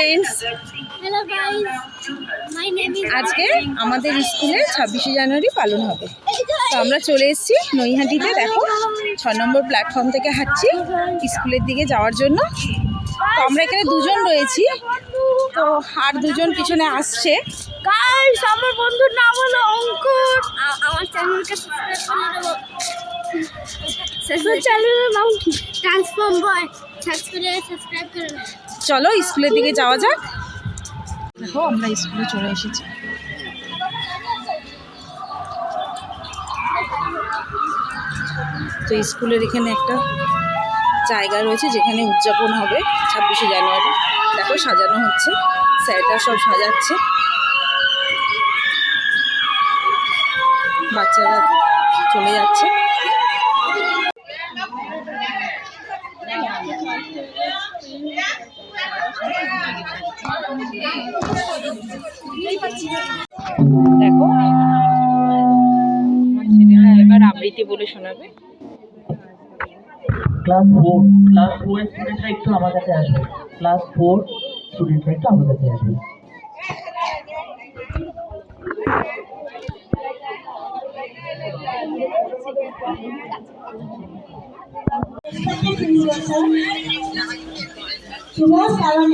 Friends আজকে আমাদের স্কুলে ছাব্বিশে জানুয়ারি পালন হবে। তো আমরা চলে এসেছি নৈহাটিতে দেখো ছ নম্বর প্ল্যাটফর্ম থেকে হাঁটছি স্কুলের দিকে যাওয়ার জন্য। তো আমরা এখানে দুজন রয়েছি। তো আর দুজন পিছনে আসছে। গাইস আমার বন্ধুর নাম হলো অঙ্কুর। আমার চ্যানেলকে সাবস্ক্রাইব করে দেবো চ্যানেলের নাম কি? ট্রান্সফর্ম বয় করে সাবস্ক্রাইব করে চলো, স্কুলের দিকে যাওয়া যাক। দেখো, আমরা স্কুলে চলে এসেছি। তো স্কুলের এখানে একটা জায়গা রয়েছে, যেখানে উদযাপন হবে ছাব্বিশে জানুয়ারি। দেখো, সাজানো হচ্ছে, স্যারটা সব সাজাচ্ছে। বাচ্চারা চলে যাচ্ছে। দেখো। ছেলেরা এবার আবৃত্তি বলে শোনাবে। ক্লাস ফোর ক্লাস ফোর স্টুডেন্টরা একটু আমার কাছে আসবে। ক্লাস ফোর স্টুডেন্টরা একটু আমার কাছে আসবে। Tugas kalau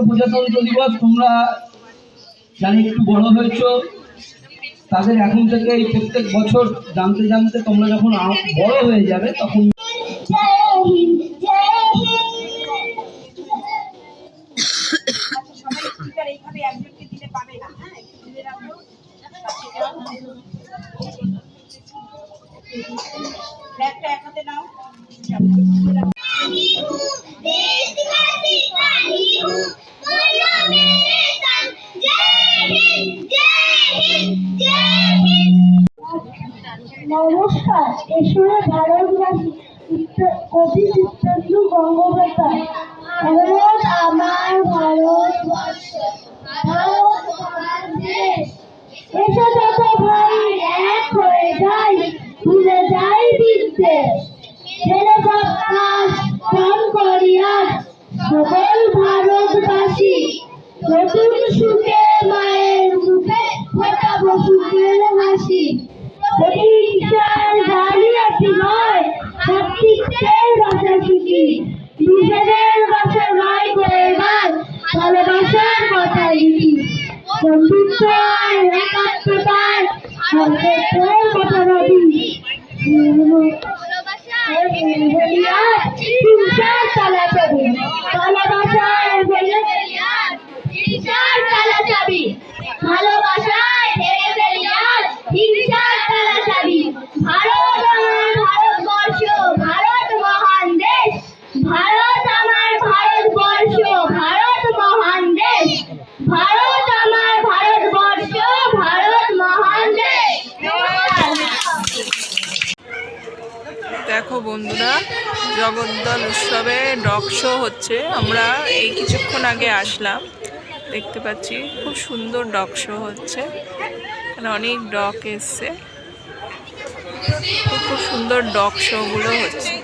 প্রজাতন্ত্র দিবস তোমরা যারা একটু বড় হয়েছো। তাদের এখন থেকে এই প্রত্যেক বছর জানতে জানতে তোমরা যখন বড় হয়ে যাবে তখন নমস্কার এসবে ভারতবাসী কবি চিত্তন্দু গঙ্গোপাধ্যায় আমার ভারতবর্ষ, ভারত এক হয়ে যাই, ভুলে যাই বিদ্বেষ। কম করি সকল ভারতবাসী, নতুন সম্পর্কের কথা ভাবি হিংসার তালা চাবি ভালোবাসায় বলে হিংসার তালা চাবি ভালোবাসায় ঢেলে ফেলি আর হিংসার তালা চাবি ভারত আমার ভারতবর্ষ ভারত মহান দেশ ভারত আমার ভারতবর্ষ ভারত মহান দেশ ভারত আমার ভারতবর্ষ ভারত মহান দেশ দেখো বন্ধুরা জগদ্দল উৎসবে ডগ শো হচ্ছে। আমরা এই কিছুক্ষণ আগে আসলাম। দেখতে পাচ্ছি খুব সুন্দর ডগ শো হচ্ছে। এখানে অনেক ডগ এসছে। খুব খুব সুন্দর ডগ শোগুলো হচ্ছে।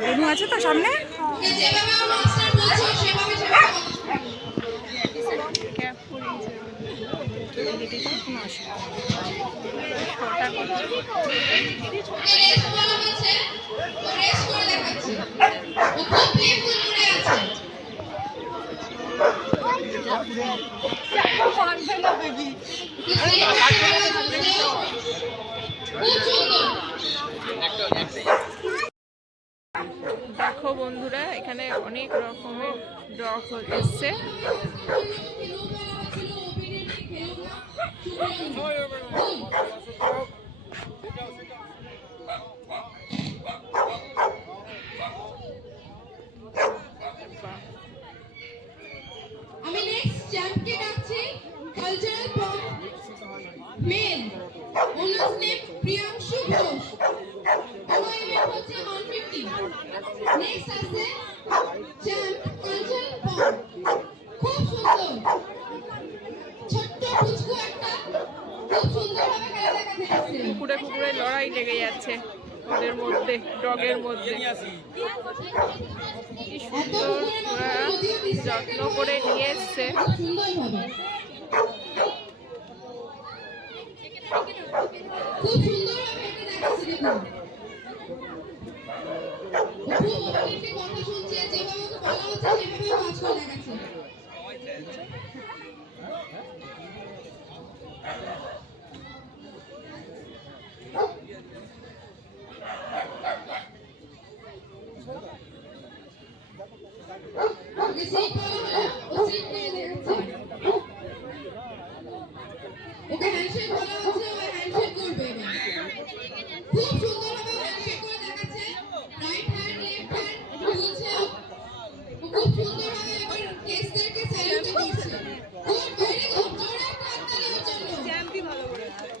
বেনু আছে তো সামনে? দেখো বন্ধুরা এখানে অনেক রকমের ডগ এসছে। আমি নেক্সট চ্যাম্পকে ডাকছি কালচারাল পপ মেল ওনার নেম প্রিয়াংশু ঘোষ। ওনার হচ্ছে 150 নেক্সট আছে কুকুরে কুকুরে লড়াই লেগে যাচ্ছে ওদের মধ্যে, ডগের মধ্যে। কি সুন্দর ওরা যত্ন করে নিয়ে এসছে। যেভাবে হচ্ছে সেভাবে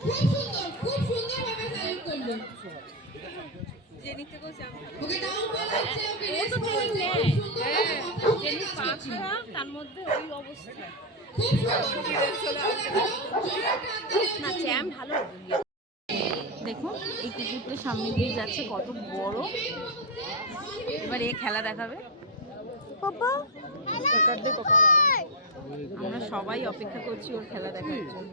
খুব সুন্দর খুব স্যালুট করল ওকে শুনে তার মধ্যে ওই অবস্থা খুব না। চ্যাম ভালো দেখুন এই কুকুরটার সামনে দিয়ে যাচ্ছে কত বড়। এবার এ খেলা দেখাবে। আমরা সবাই অপেক্ষা করছি ওর খেলা দেখার জন্য।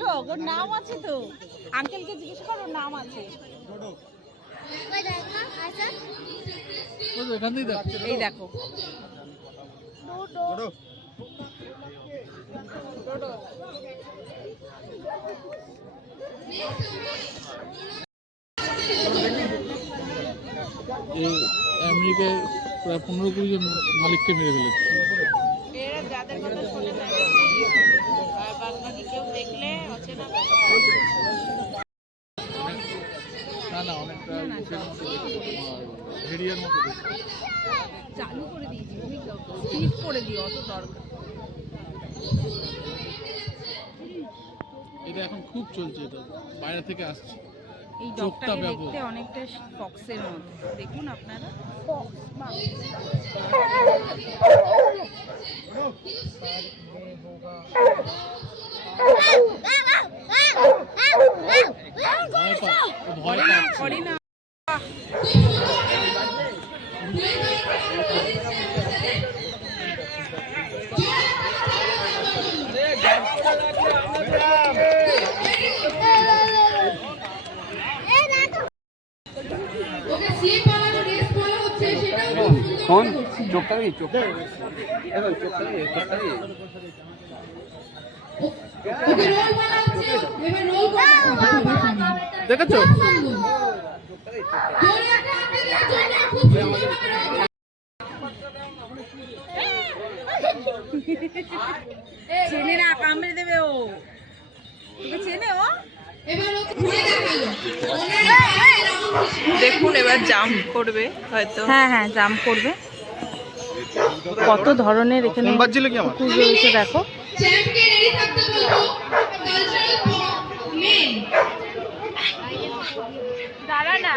ডগ ওর নাম আছে তো। আঙ্কেলকে জিজ্ঞেস করো ওর নাম আছে। এই দেখো। এই আমেরিকায় প্রায় পনেরো কুড়ি জন মালিককে মেরে ফেলেছে। না না অনেকটা ভেড়িয়ার মতো চালু করে দিয়েছি করে দিও অত দরকার। এটা এখন খুব চলছে এটা বাইরে থেকে আসছে। এই ডগটাকে দেখতে অনেকটা ফক্সের মতো। দেখুন আপনারা। ভয় পাচ্ছে। করি না ওকে সিট বলা রেস্ট বলা হচ্ছে সেটাও করছে চোখটা কি চোখটা এখন চোখটা কি চোখটা কি ওকে রোল বলা হচ্ছে এবার রোল করতে দেখেছ? চেনে না কামড়ে দেবে ও। তোকে চেনে ও? এবার ঘুরে দেখাল। দেখুন এবার জাম্প করবে হয়তো। হ্যাঁ হ্যাঁ জাম্প করবে। কত ধরনের এখানে কুকুর রয়েছে দেখো। চ্যাম্পকে রেডি থাকতে বলব কালচারাল পপ মেন দাঁড়া না।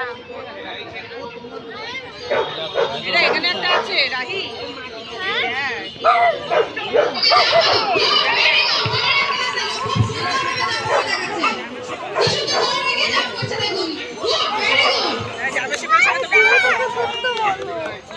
এটা এখানে একটা আছে রাহি কিছু 就是这么录